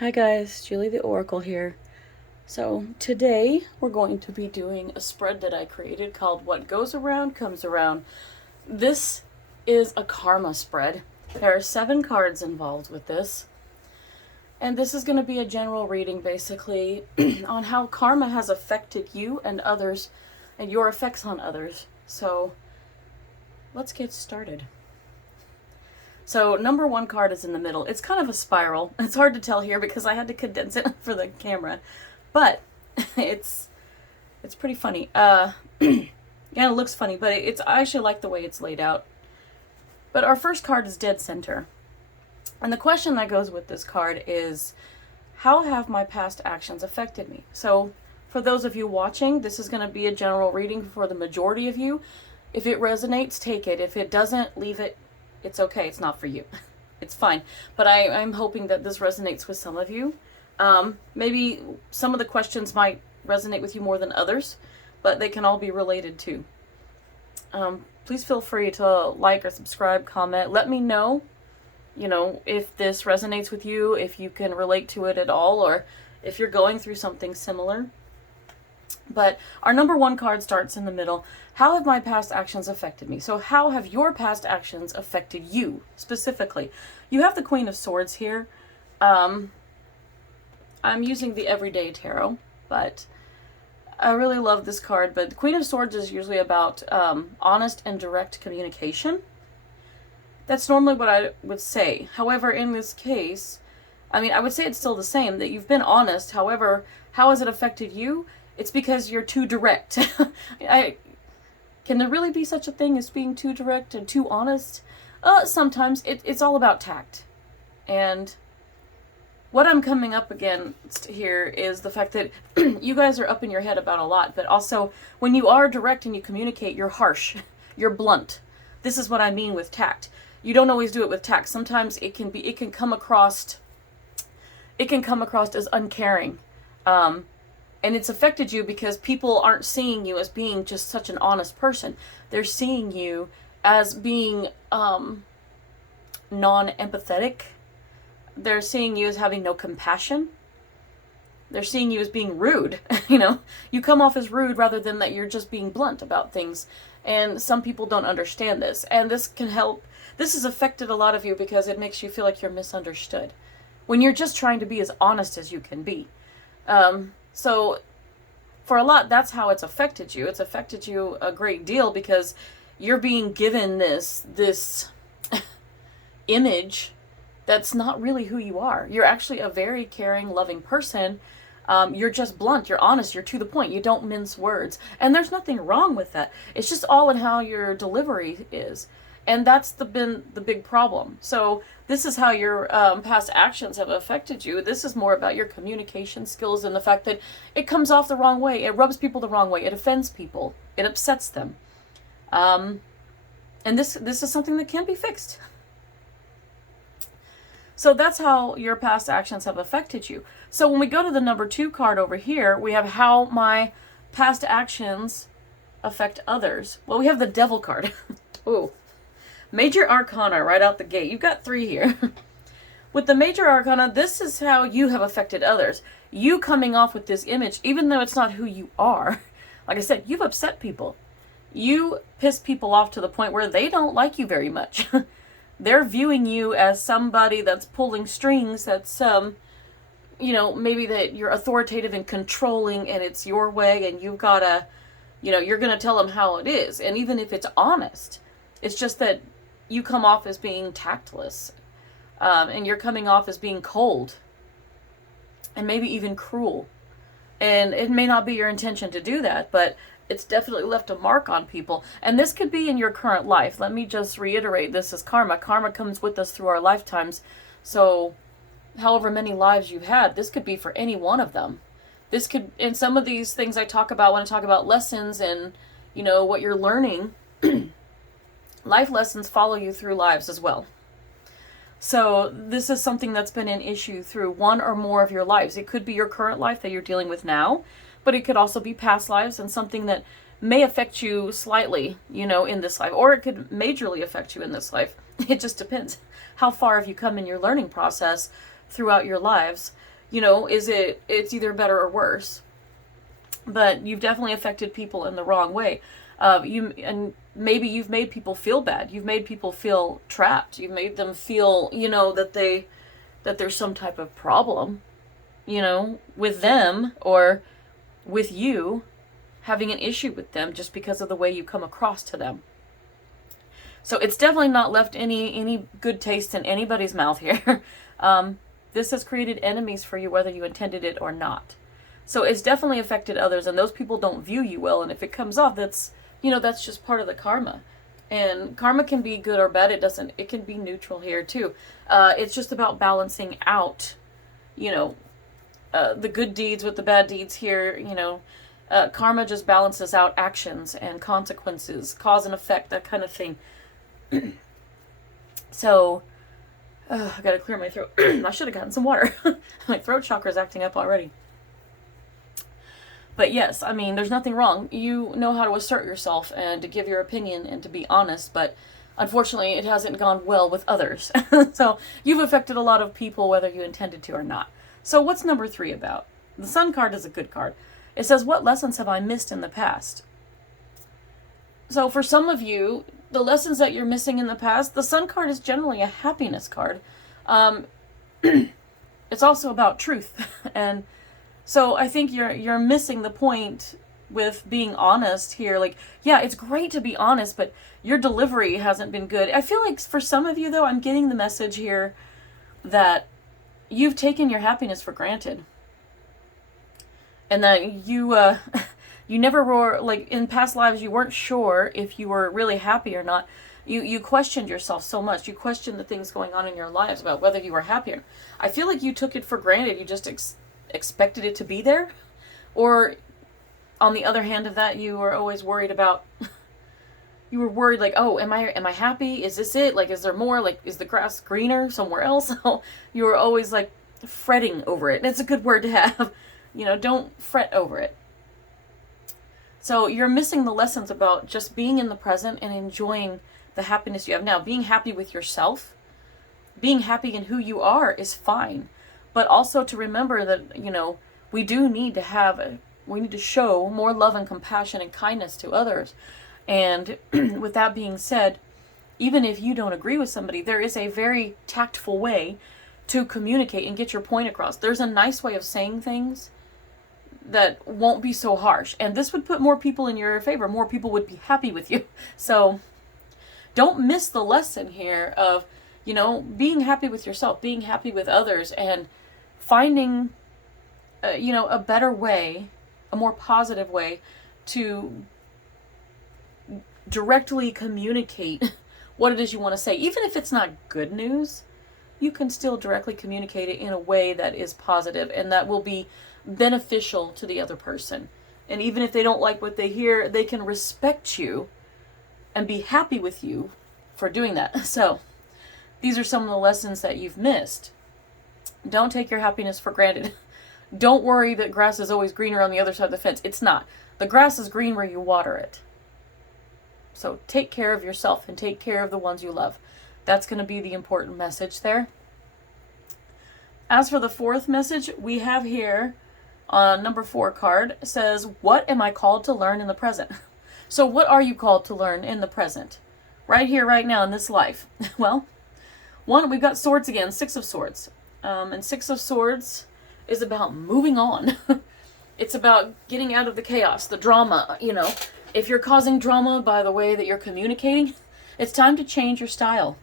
Hi guys, Julie the Oracle here. So today we're going to be doing a spread that I created called What Goes Around Comes Around. This is a karma spread. There are 7 cards involved with this. And this is going to be a general reading basically on how karma has affected you and others and your effects on others. So let's get started. So number 1 card is in the middle. It's kind of a spiral. It's hard to tell here because I had to condense it for the camera, but it's pretty funny. Yeah, it looks funny, but I actually like the way it's laid out. But our first card is dead center, and the question that goes with this card is, how have my past actions affected me? So for those of you watching, this is going to be a general reading for the majority of you. If it resonates, take it. If it doesn't, leave it. It's okay. It's not for you. It's fine. But I'm hoping that this resonates with some of you. Maybe some of the questions might resonate with you more than others, but they can all be related too. Please feel free to like or subscribe, comment. Let me know, if this resonates with you, if you can relate to it at all, or if you're going through something similar. But our number 1 card starts in the middle. How have my past actions affected me? So how have your past actions affected you specifically? You have the Queen of Swords here. I'm using the Everyday Tarot, but I really love this card. But the Queen of Swords is usually about honest and direct communication. That's normally what I would say. However, in this case, I would say it's still the same, that you've been honest. However, how has it affected you? It's because you're too direct. Can there really be such a thing as being too direct and too honest? Sometimes. It's all about tact. And what I'm coming up against here is the fact that you guys are up in your head about a lot, but also when you are direct and you communicate, you're harsh, you're blunt. This is what I mean with tact. You don't always do it with tact. Sometimes it can come across as uncaring. And it's affected you because people aren't seeing you as being just such an honest person. They're seeing you as being non-empathetic. They're seeing you as having no compassion. They're seeing you as being rude. You come off as rude rather than that you're just being blunt about things. And some people don't understand this. And this can help. This has affected a lot of you because it makes you feel like you're misunderstood when you're just trying to be as honest as you can be. So for a lot, that's how it's affected you. It's affected you a great deal because you're being given this image that's not really who you are. You're actually a very caring, loving person. You're just blunt. You're honest. You're to the point. You don't mince words. And there's nothing wrong with that. It's just all in how your delivery is. And that's been the big problem. So this is how your past actions have affected you. This is more about your communication skills and the fact that it comes off the wrong way. It rubs people the wrong way. It offends people. It upsets them. And this is something that can be fixed. So that's how your past actions have affected you. So when we go to the number 2 card over here, we have how my past actions affect others. Well, we have the Devil card. Ooh. Major Arcana right out the gate. You've got 3 here. With the Major Arcana, this is how you have affected others. You coming off with this image, even though it's not who you are. Like I said, you've upset people. You piss people off to the point where they don't like you very much. They're viewing you as somebody that's pulling strings, that's, maybe that you're authoritative and controlling and it's your way and you've got to, you're going to tell them how it is. And even if it's honest, it's just that you come off as being tactless, and you're coming off as being cold and maybe even cruel. And it may not be your intention to do that, but it's definitely left a mark on people. And this could be in your current life. Let me just reiterate, this is karma. Karma comes with us through our lifetimes. So however many lives you've had, this could be for any one of them. This could, in some of these things I talk about when I talk about lessons and, what you're learning, life lessons follow you through lives as well. So this is something that's been an issue through one or more of your lives. It could be your current life that you're dealing with now, but it could also be past lives and something that may affect you slightly, in this life, or it could majorly affect you in this life. It just depends. How far have you come in your learning process throughout your lives, you know, it's either better or worse. But you've definitely affected people in the wrong way. And maybe you've made people feel bad. You've made people feel trapped. You've made them feel, you know, that there's some type of problem, you know, with them or with you, having an issue with them just because of the way you come across to them. So it's definitely not left any good taste in anybody's mouth here. This has created enemies for you, whether you intended it or not. So it's definitely affected others, and those people don't view you well. And if it comes off, that's, you know, that's just part of the karma. And karma can be good or bad. It can be neutral here too. It's just about balancing out, you know, the good deeds with the bad deeds here. You know, karma just balances out actions and consequences, cause and effect, that kind of thing. So, I gotta clear my throat. I should have gotten some water. My throat chakra's acting up already. But yes, I mean, there's nothing wrong. You know how to assert yourself and to give your opinion and to be honest, but unfortunately it hasn't gone well with others. So you've affected a lot of people whether you intended to or not. So what's number 3 about? The Sun card is a good card. It says, what lessons have I missed in the past? So for some of you, the lessons that you're missing in the past, the Sun card is generally a happiness card. It's also about truth. And so I think you're missing the point with being honest here. Like, yeah, it's great to be honest, but your delivery hasn't been good. I feel like for some of you, though, I'm getting the message here that you've taken your happiness for granted. And that you you never were, like, in past lives, you weren't sure if you were really happy or not. You questioned yourself so much. You questioned the things going on in your lives about whether you were happy. I feel like you took it for granted. You just expected it to be there. Or on the other hand of that, you were always worried about, you were worried like, oh, am I happy? Is this it? Like, is there more? Like, is the grass greener somewhere else? So you were always like fretting over it. And it's a good word to have. You know, don't fret over it. So you're missing the lessons about just being in the present and enjoying the happiness you have now. Being happy with yourself, being happy in who you are is fine. But also to remember that, you know, we need to show more love and compassion and kindness to others. And with that being said, even if you don't agree with somebody, there is a very tactful way to communicate and get your point across. There's a nice way of saying things that won't be so harsh. And this would put more people in your favor. More people would be happy with you. So don't miss the lesson here of, you know, being happy with yourself, being happy with others, and finding, you know, a better way, a more positive way to directly communicate what it is you want to say. Even if it's not good news, you can still directly communicate it in a way that is positive and that will be beneficial to the other person. And even if they don't like what they hear, they can respect you and be happy with you for doing that. So these are some of the lessons that you've missed. Don't take your happiness for granted. Don't worry that grass is always greener on the other side of the fence. It's not. The grass is green where you water it. So take care of yourself and take care of the ones you love. That's going to be the important message there. As for the 4th message, we have here on number 4 card, says, what am I called to learn in the present? So what are you called to learn in the present? Right here, right now, in this life? Well, 1, we've got swords again, 6 of swords. And 6 of swords is about moving on. It's about getting out of the chaos, the drama, you know. If you're causing drama by the way that you're communicating, it's time to change your style.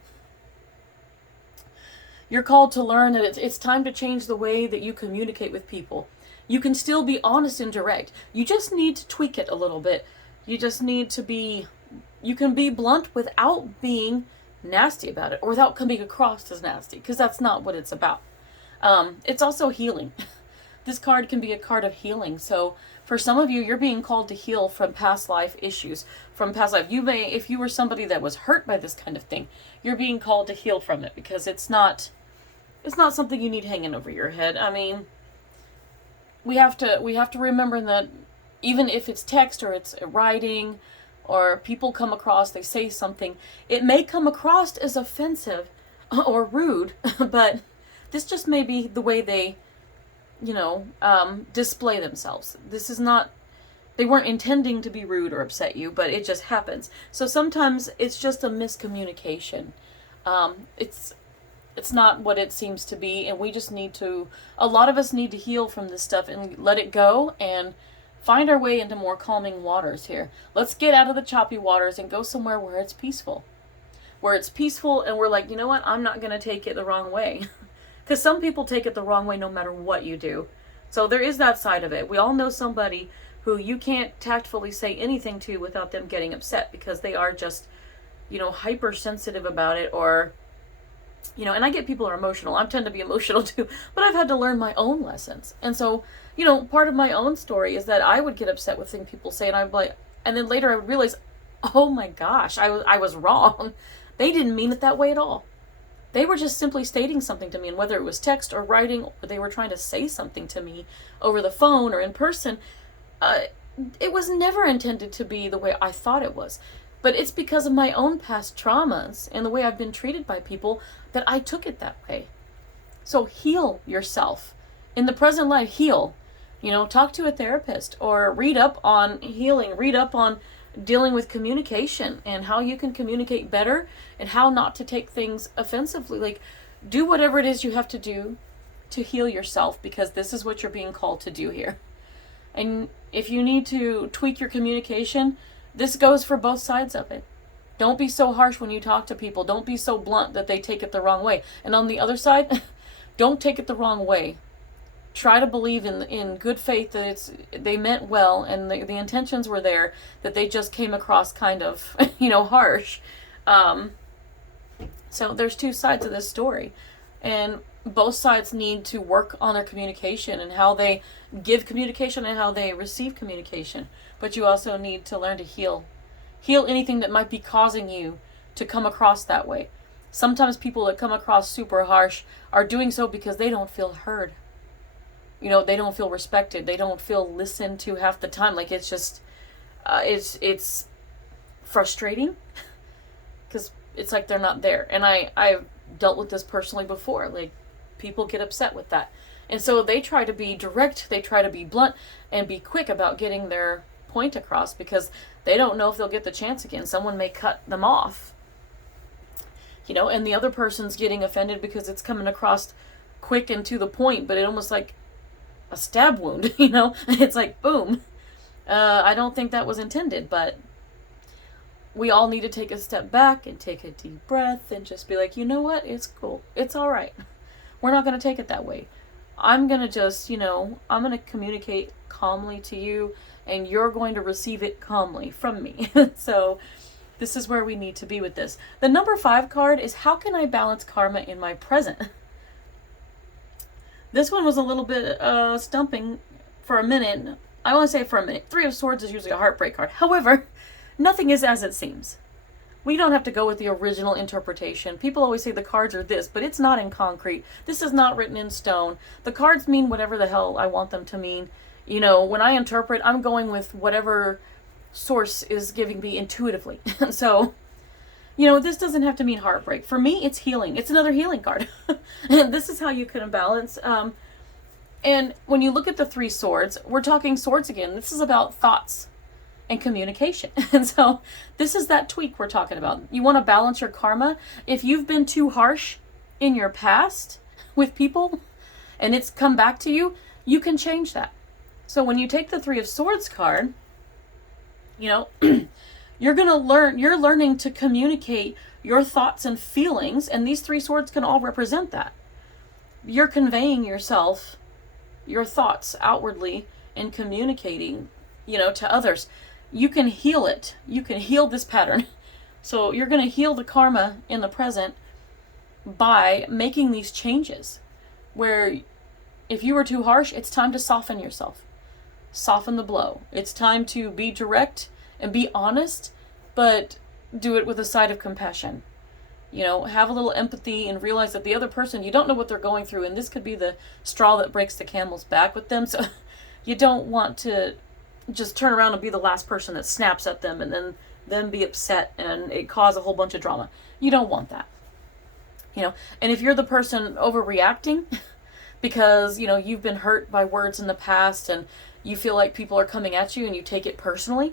You're called to learn that it's time to change the way that you communicate with people. You can still be honest and direct. You just need to tweak it a little bit. You just need to be, you can be blunt without being nasty about it, or without coming across as nasty, because that's not what it's about. It's also healing. This card can be a card of healing. So for some of you, you're being called to heal from past life issues, from past life. You may, if you were somebody that was hurt by this kind of thing, you're being called to heal from it, because it's not something you need hanging over your head. I mean, we have to remember that even if it's text or it's writing or people come across, they say something, it may come across as offensive or rude, but This just may be the way they, display themselves. This is not, they weren't intending to be rude or upset you, but it just happens. So sometimes it's just a miscommunication. It's not what it seems to be, and we just need to, a lot of us need to heal from this stuff and let it go and find our way into more calming waters here. Let's get out of the choppy waters and go somewhere where it's peaceful. Where it's peaceful and we're like, you know what, I'm not going to take it the wrong way. Because some people take it the wrong way no matter what you do. So there is that side of it. We all know somebody who you can't tactfully say anything to without them getting upset because they are just, hypersensitive about it, or, and I get people are emotional. I tend to be emotional too, but I've had to learn my own lessons. And so, part of my own story is that I would get upset with things people say, and I'd be like, and then later I would realize, oh my gosh, I was wrong. They didn't mean it that way at all. They were just simply stating something to me, and whether it was text or writing, or they were trying to say something to me over the phone or in person, it was never intended to be the way I thought it was. But it's because of my own past traumas and the way I've been treated by people that I took it that way. So heal yourself. In the present life, heal. Talk to a therapist or read up on healing, read up on dealing with communication and how you can communicate better and how not to take things offensively. Like, do whatever it is you have to do to heal yourself, because this is what you're being called to do here. And if you need to tweak your communication, this goes for both sides of it. Don't be so harsh when you talk to people. Don't be so blunt that they take it the wrong way. And on the other side, don't take it the wrong way. Try to believe in good faith that they meant well and the intentions were there, that they just came across kind of, harsh. So there's two sides of this story. And both sides need to work on their communication and how they give communication and how they receive communication. But you also need to learn to heal anything that might be causing you to come across that way. Sometimes people that come across super harsh are doing so because they don't feel heard. They don't feel respected. They don't feel listened to half the time. Like, it's just, it's frustrating because it's like they're not there. And I've dealt with this personally before. Like, people get upset with that. And so they try to be direct, they try to be blunt and be quick about getting their point across because they don't know if they'll get the chance again. Someone may cut them off. And the other person's getting offended because it's coming across quick and to the point, but it almost like a stab wound, It's like, boom. I don't think that was intended, but we all need to take a step back and take a deep breath and just be like, you know what? It's cool. It's all right. We're not going to take it that way. I'm going to just, I'm going to communicate calmly to you, and you're going to receive it calmly from me. So this is where we need to be with this. The number 5 card is, how can I balance karma in my present? This one was a little bit stumping for a minute. I want to say for a minute. 3 of Swords is usually a heartbreak card. However, nothing is as it seems. We don't have to go with the original interpretation. People always say the cards are this, but it's not in concrete. This is not written in stone. The cards mean whatever the hell I want them to mean. When I interpret, I'm going with whatever source is giving me intuitively. So, this doesn't have to mean heartbreak. For me, it's healing. It's another healing card. And this is how you can balance. And when you look at the 3 swords, we're talking swords again. This is about thoughts and communication. And so this is that tweak we're talking about. You want to balance your karma. If you've been too harsh in your past with people and it's come back to you, you can change that. So when you take the 3 of Swords card, you're learning to communicate your thoughts and feelings, and these 3 swords can all represent that. You're conveying yourself, your thoughts outwardly and communicating, to others. You can heal it. You can heal this pattern. So you're going to heal the karma in the present by making these changes. Where if you were too harsh, it's time to soften yourself. Soften the blow. It's time to be direct and be honest, but do it with a side of compassion. Have a little empathy and realize that the other person, you don't know what they're going through, and this could be the straw that breaks the camel's back with them. So you don't want to just turn around and be the last person that snaps at them and then be upset and it cause a whole bunch of drama. You don't want that. And if you're the person overreacting because, you've been hurt by words in the past and you feel like people are coming at you and you take it personally,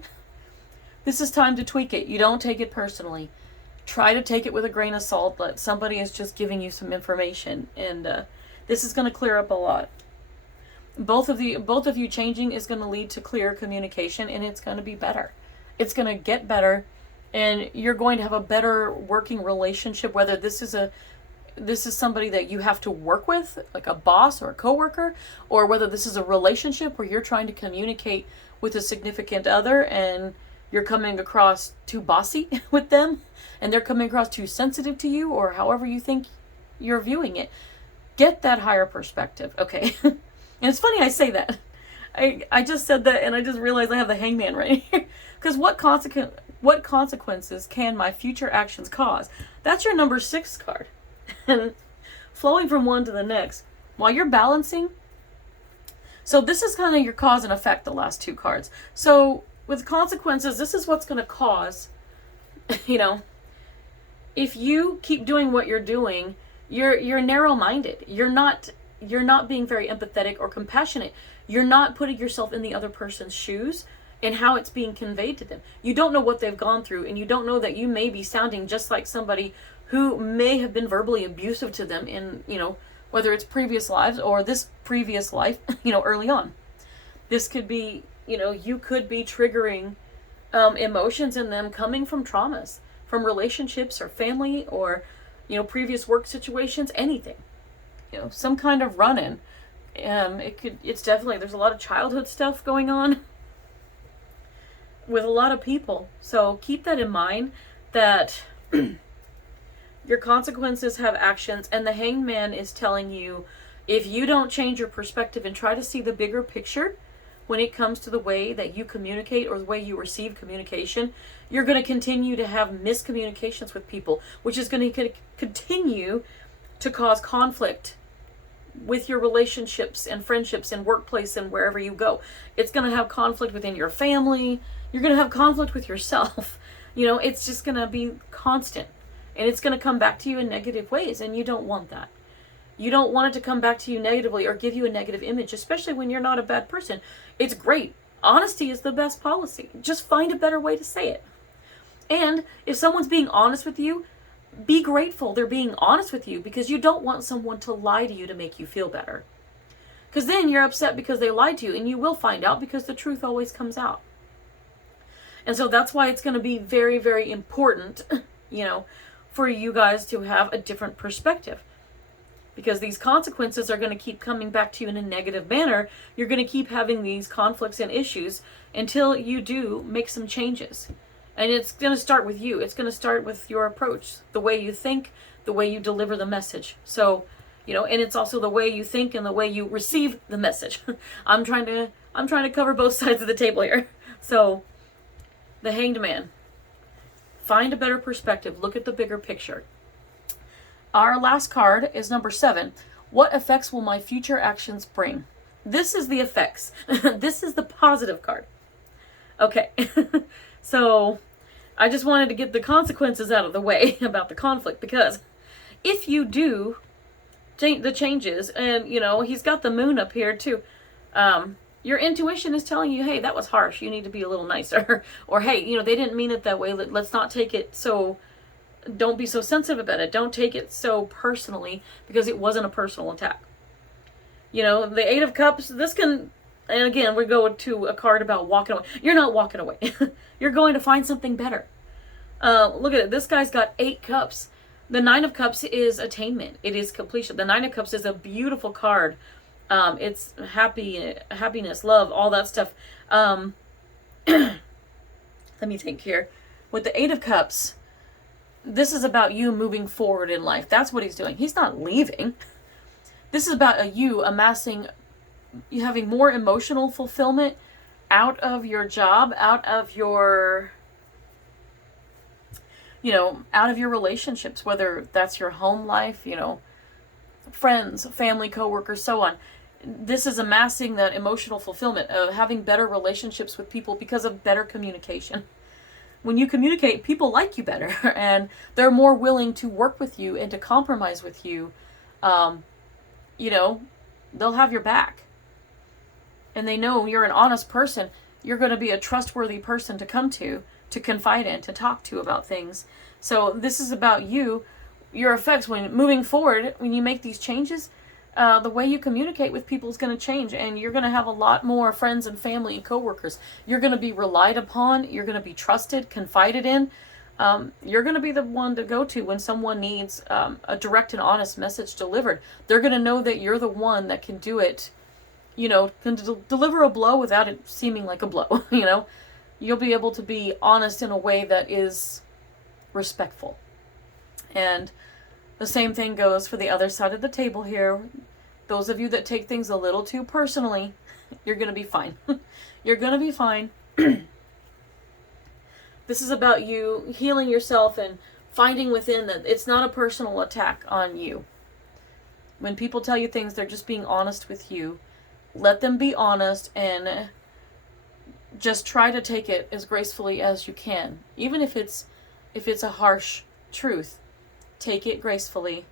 this is time to tweak it. You don't take it personally. Try to take it with a grain of salt that somebody is just giving you some information, and this is going to clear up a lot. Both of you changing is going to lead to clear communication, and it's going to be better. It's going to get better, and you're going to have a better working relationship, whether this is somebody that you have to work with, like a boss or a coworker, or whether this is a relationship where you're trying to communicate with a significant other and you're coming across too bossy with them and they're coming across too sensitive to you, or however you think you're viewing it. Get that higher perspective, okay? And it's funny I say that. I just said that and I just realized I have the Hangman right here. Because what consequences can my future actions cause? That's your number 6 card. And flowing from one to the next, while you're balancing. So this is kind of your cause and effect, the last 2 cards. So with consequences, this is what's going to cause, if you keep doing what you're doing, you're narrow-minded. You're not being very empathetic or compassionate. You're not putting yourself in the other person's shoes and how it's being conveyed to them. You don't know what they've gone through, and you don't know that you may be sounding just like somebody who may have been verbally abusive to them in, whether it's previous lives or this previous life, early on. This could be, you could be triggering emotions in them coming from traumas, from relationships or family or, previous work situations, anything. Some kind of run-in. It's definitely, there's a lot of childhood stuff going on with a lot of people. So keep that in mind, that your consequences have actions, and the Hangman is telling you, if you don't change your perspective and try to see the bigger picture when it comes to the way that you communicate or the way you receive communication, you're going to continue to have miscommunications with people, which is going to continue to cause conflict with your relationships and friendships and workplace and wherever you go. It's going to have conflict within your family. You're going to have conflict with yourself. It's just going to be constant. And it's going to come back to you in negative ways, and you don't want that. You don't want it to come back to you negatively or give you a negative image, especially when you're not a bad person. It's great. Honesty is the best policy. Just find a better way to say it. And if someone's being honest with you, be grateful they're being honest with you, because you don't want someone to lie to you to make you feel better. Because then you're upset because they lied to you, and you will find out, because the truth always comes out. And so that's why it's going to be very, very important, for you guys to have a different perspective. Because these consequences are going to keep coming back to you in a negative manner. You're going to keep having these conflicts and issues until you do make some changes. And it's going to start with you. It's going to start with your approach, the way you think, the way you deliver the message. So, and it's also the way you think and the way you receive the message. I'm trying to cover both sides of the table here. So, the Hanged Man. Find a better perspective. Look at the bigger picture. Our last card is number 7. What effects will my future actions bring? This is the effects. This is the positive card. Okay. So I just wanted to get the consequences out of the way about the conflict, because if you do the changes, and he's got the moon up here too, your intuition is telling you, hey, that was harsh, you need to be a little nicer. Or hey, they didn't mean it that way, let's not take it so, don't be so sensitive about it, don't take it so personally, because it wasn't a personal attack. The 8 of Cups, this can, and again, we go to a card about walking away. You're not walking away. You're going to find something better. Look at it. This guy's got 8 cups. The 9 of Cups is attainment. It is completion. The 9 of Cups is a beautiful card. It's happiness, love, all that stuff. Let me think here. With the 8 of Cups, this is about you moving forward in life. That's what he's doing. He's not leaving. This is about you having more emotional fulfillment out of your job, out of your relationships, whether that's your home life, friends, family, coworkers, so on. This is amassing that emotional fulfillment of having better relationships with people because of better communication. when you communicate, people like you better and they're more willing to work with you and to compromise with you. You know, they'll have your back. And they know you're an honest person. You're going to be a trustworthy person to come to confide in, to talk to about things. So this is about you, your effects when moving forward, when you make these changes. The way you communicate with people is going to change, and you're going to have a lot more friends and family and coworkers. You're going to be relied upon. You're going to be trusted, confided in. You're going to be the one to go to when someone needs a direct and honest message delivered. They're going to know that you're the one that can do it, you know, can deliver a blow without it seeming like a blow, you know. You'll be able to be honest in a way that is respectful. And the same thing goes for the other side of the table here. Those of you that take things a little too personally, you're going to be fine. You're going to be fine. This is about you healing yourself and finding within that it's not a personal attack on you. When people tell you things, they're just being honest with you. Let them be honest and just try to take it as gracefully as you can. Even if it's a harsh truth, take it gracefully.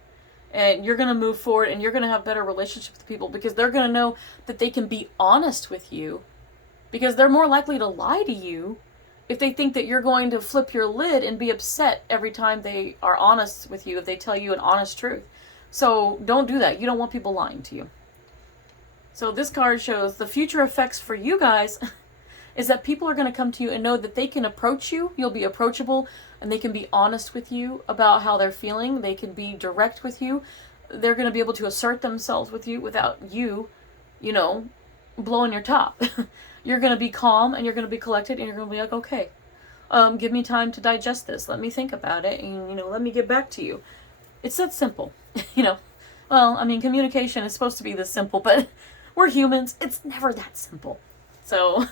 And you're going to move forward and you're going to have better relationships with people because they're going to know that they can be honest with you, because they're more likely to lie to you if they think that you're going to flip your lid and be upset every time they are honest with you, if they tell you an honest truth. So don't do that. You don't want people lying to you. So this card shows the future effects for you guys is that people are going to come to you and know that they can approach you. You'll be approachable and they can be honest with you about how they're feeling. They can be direct with you. They're going to be able to assert themselves with you without you, you know, blowing your top. You're going to be calm and you're going to be collected and you're going to be like, okay, give me time to digest this. Let me think about it and, you know, let me get back to you. It's that simple, you know. Well, I mean, communication is supposed to be this simple, but we're humans. It's never that simple. So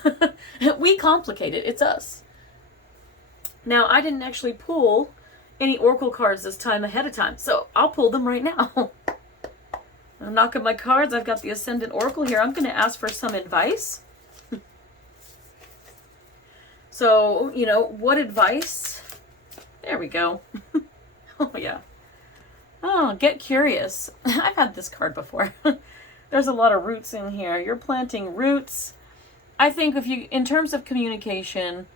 we complicate it. It's us. Now, I didn't actually pull any oracle cards this time ahead of time, so I'll pull them right now. I'm knocking my cards. I've got the Ascendant Oracle here. I'm going to ask for some advice. So, you know, what advice? There we go. Oh, yeah. Oh, get curious. I've had this card before. There's a lot of roots in here. You're planting roots. I think if you, in terms of communication,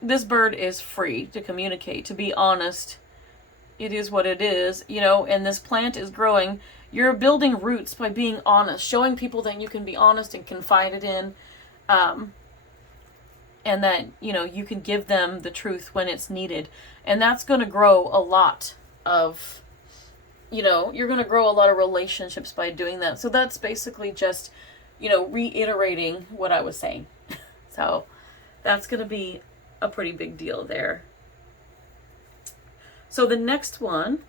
this bird is free to communicate, to be honest. It is what it is, you know, and this plant is growing. You're building roots by being honest, showing people that you can be honest and confided in, and that, you know, you can give them the truth when it's needed. And that's going to grow a lot of, you know, you're going to grow a lot of relationships by doing that. So that's basically just, you know, reiterating what I was saying. So that's going to be a pretty big deal there. So the next one,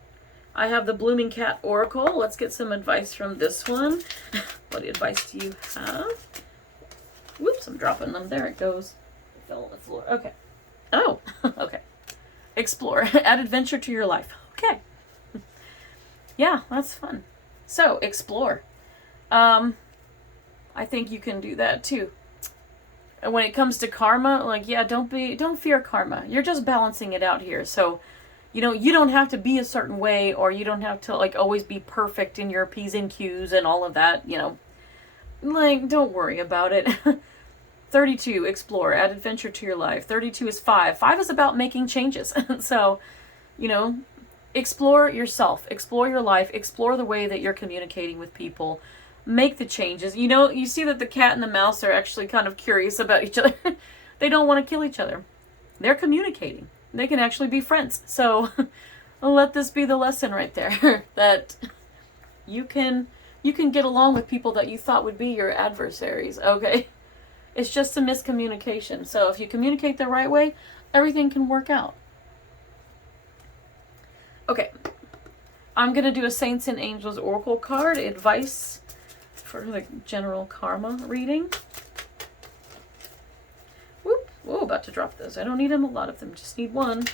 I have the Blooming Cat Oracle. Let's get some advice from this one. What advice do you have? Whoops, I'm dropping them. There it goes. It fell on the floor. Okay. Oh, okay. Explore. Add adventure to your life. Okay. Yeah, that's fun. So, explore. I think you can do that too. And when it comes to karma, like, yeah, don't fear karma. You're just balancing it out here. So, you know, you don't have to be a certain way, or you don't have to, like, always be perfect in your P's and Q's and all of that, you know. Like, don't worry about it. 32, explore, add adventure to your life. 32 is 5. 5 is about making changes. So, you know, explore yourself, explore your life, explore the way that you're communicating with people. Make the changes. You know, you see that the cat and the mouse are actually kind of curious about each other. They don't want to kill each other. They're communicating. They can actually be friends. So let this be the lesson right there. That you can get along with people that you thought would be your adversaries, okay? It's just a miscommunication. So if you communicate the right way, everything can work out. Okay. I'm going to do a Saints and Angels Oracle card. Advice for the general karma reading. Whoop. Whoa, about to drop those. I don't need a lot of them. Just need one.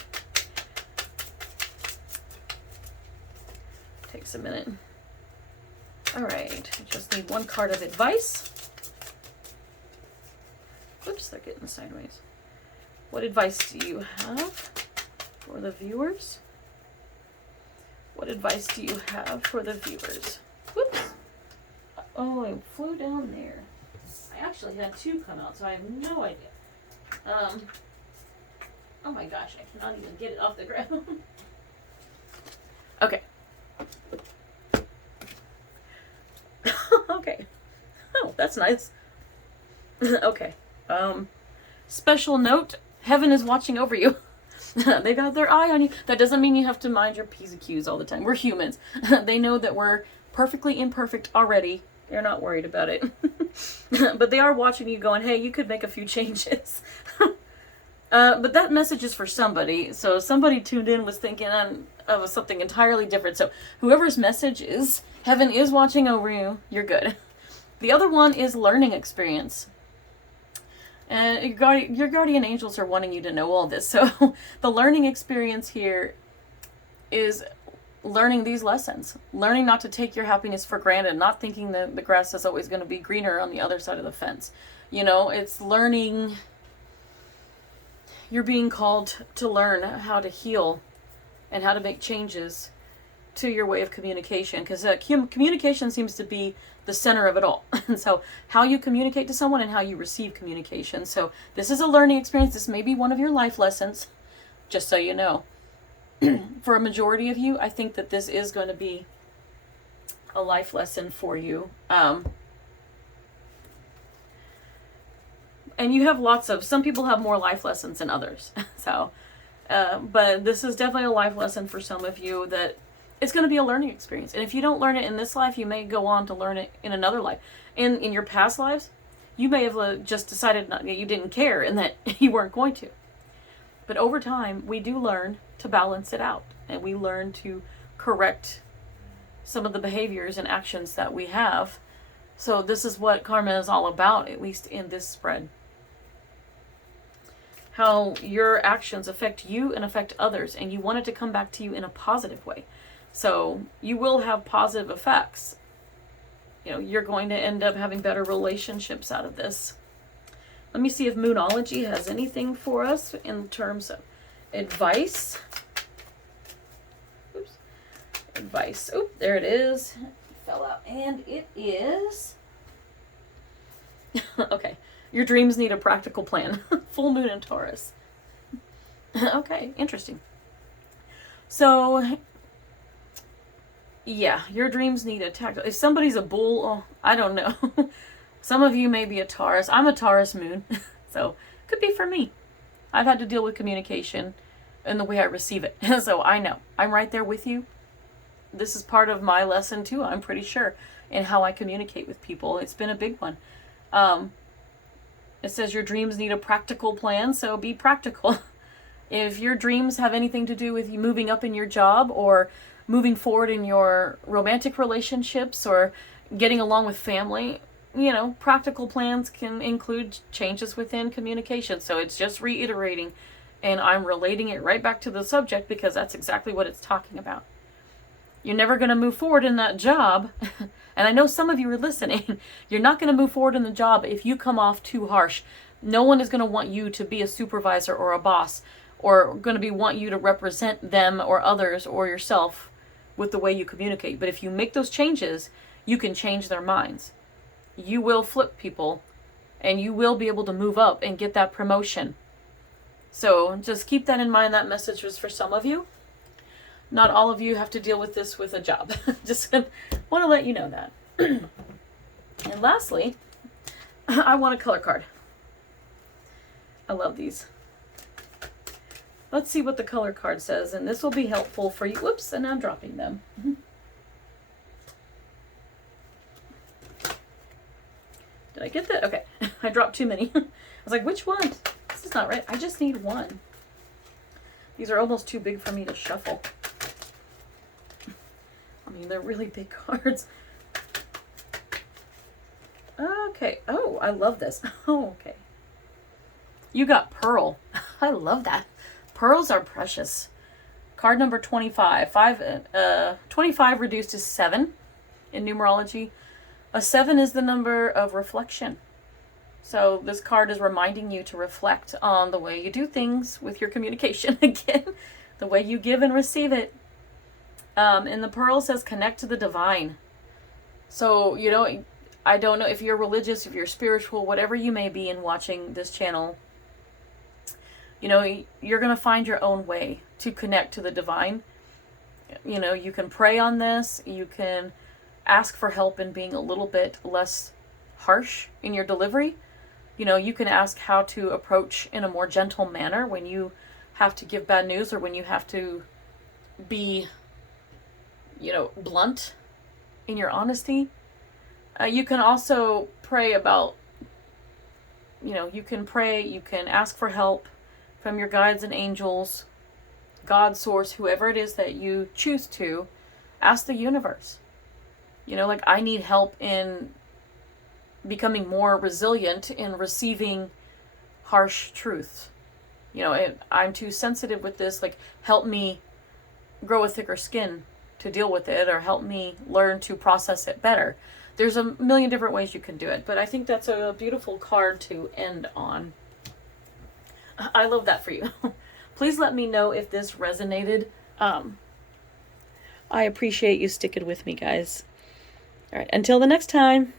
Takes a minute. Alright. I just need one card of advice. Whoops, they're getting sideways. What advice do you have for the viewers? What advice do you have for the viewers? Whoops. Oh, I flew down there. I actually had two come out, so I have no idea. Oh my gosh, I cannot even get it off the ground. Okay. Okay. Oh, that's nice. Okay. Special note, heaven is watching over you. They got their eye on you. That doesn't mean you have to mind your P's and Q's all the time. We're humans. They know that we're perfectly imperfect already. They're not worried about it. But they are watching you going, hey, you could make a few changes. But that message is for somebody. So somebody tuned in was thinking of something entirely different. So whoever's message is, heaven is watching over you. You're good. The other one is learning experience. And your guardian angels are wanting you to know all this. So the learning experience here is learning these lessons. Learning not to take your happiness for granted. Not thinking that the grass is always going to be greener on the other side of the fence. You know, it's learning. You're being called to learn how to heal and how to make changes to your way of communication. Because communication seems to be the center of it all. And so how you communicate to someone and how you receive communication. So this is a learning experience. This may be one of your life lessons, just so you know. For a majority of you, I think that this is going to be a life lesson for you. And you have some people have more life lessons than others. So, but this is definitely a life lesson for some of you that it's going to be a learning experience. And if you don't learn it in this life, you may go on to learn it in another life. In your past lives, you may have just decided that you didn't care and that you weren't going to. But over time, we do learn to balance it out. And we learn to correct some of the behaviors and actions that we have. So this is what karma is all about, at least in this spread. How your actions affect you and affect others. And you want it to come back to you in a positive way. So you will have positive effects. You know, you're going to end up having better relationships out of this. Let me see if Moonology has anything for us in terms of advice. Oops. Advice. Oh, there it is. It fell out. And it is... Okay. Your dreams need a practical plan. Full moon in Taurus. Okay, interesting. So... yeah, your dreams need a tactical... If somebody's a bull, oh, I don't know. Some of you may be a Taurus. I'm a Taurus moon, so could be for me. I've had to deal with communication and the way I receive it. So I know. I'm right there with you. This is part of my lesson too, I'm pretty sure, in how I communicate with people. It's been a big one. It says your dreams need a practical plan, so be practical. If your dreams have anything to do with you moving up in your job or moving forward in your romantic relationships or getting along with family, you know, practical plans can include changes within communication. So it's just reiterating, and I'm relating it right back to the subject because that's exactly what it's talking about. You're never going to move forward in that job. And I know some of you are listening. You're not going to move forward in the job if you come off too harsh. No one is going to want you to be a supervisor or a boss or going to want you to represent them or others or yourself with the way you communicate. But if you make those changes, you can change their minds. You will flip people and you will be able to move up and get that promotion. So just keep that in mind. That message was for some of you. Not all of you have to deal with this with a job. Just want to let you know that. And lastly, I want a color card. I love these. Let's see what the color card says, and this will be helpful for you. Whoops, and I'm dropping them. Did I get that? Okay, I dropped too many. I was like, which one? This is not right. I just need one. These are almost too big for me to shuffle. I mean, they're really big cards. Okay. Oh, I love this. Oh, okay. You got Pearl. I love that. Pearls are precious. Card number 25. 25 reduced to 7 in numerology. A 7 is the number of reflection. So this card is reminding you to reflect on the way you do things with your communication again, the way you give and receive it. And the pearl says connect to the divine. So, you know, I don't know if you're religious, if you're spiritual, whatever you may be in watching this channel, you know, you're going to find your own way to connect to the divine. You know, you can pray on this. You can ask for help in being a little bit less harsh in your delivery. You know, you can ask how to approach in a more gentle manner when you have to give bad news or when you have to be, you know, blunt in your honesty. You can also pray about, you know, you can pray, you can ask for help from your guides and angels, God, source, whoever it is that you choose to. Ask the universe. You know, like, I need help in becoming more resilient in receiving harsh truths. You know, I'm too sensitive with this, like, help me grow a thicker skin to deal with it, or help me learn to process it better. There's a million different ways you can do it, but I think that's a beautiful card to end on. I love that for you. Please let me know if this resonated. I appreciate you sticking with me, guys. All right, until the next time.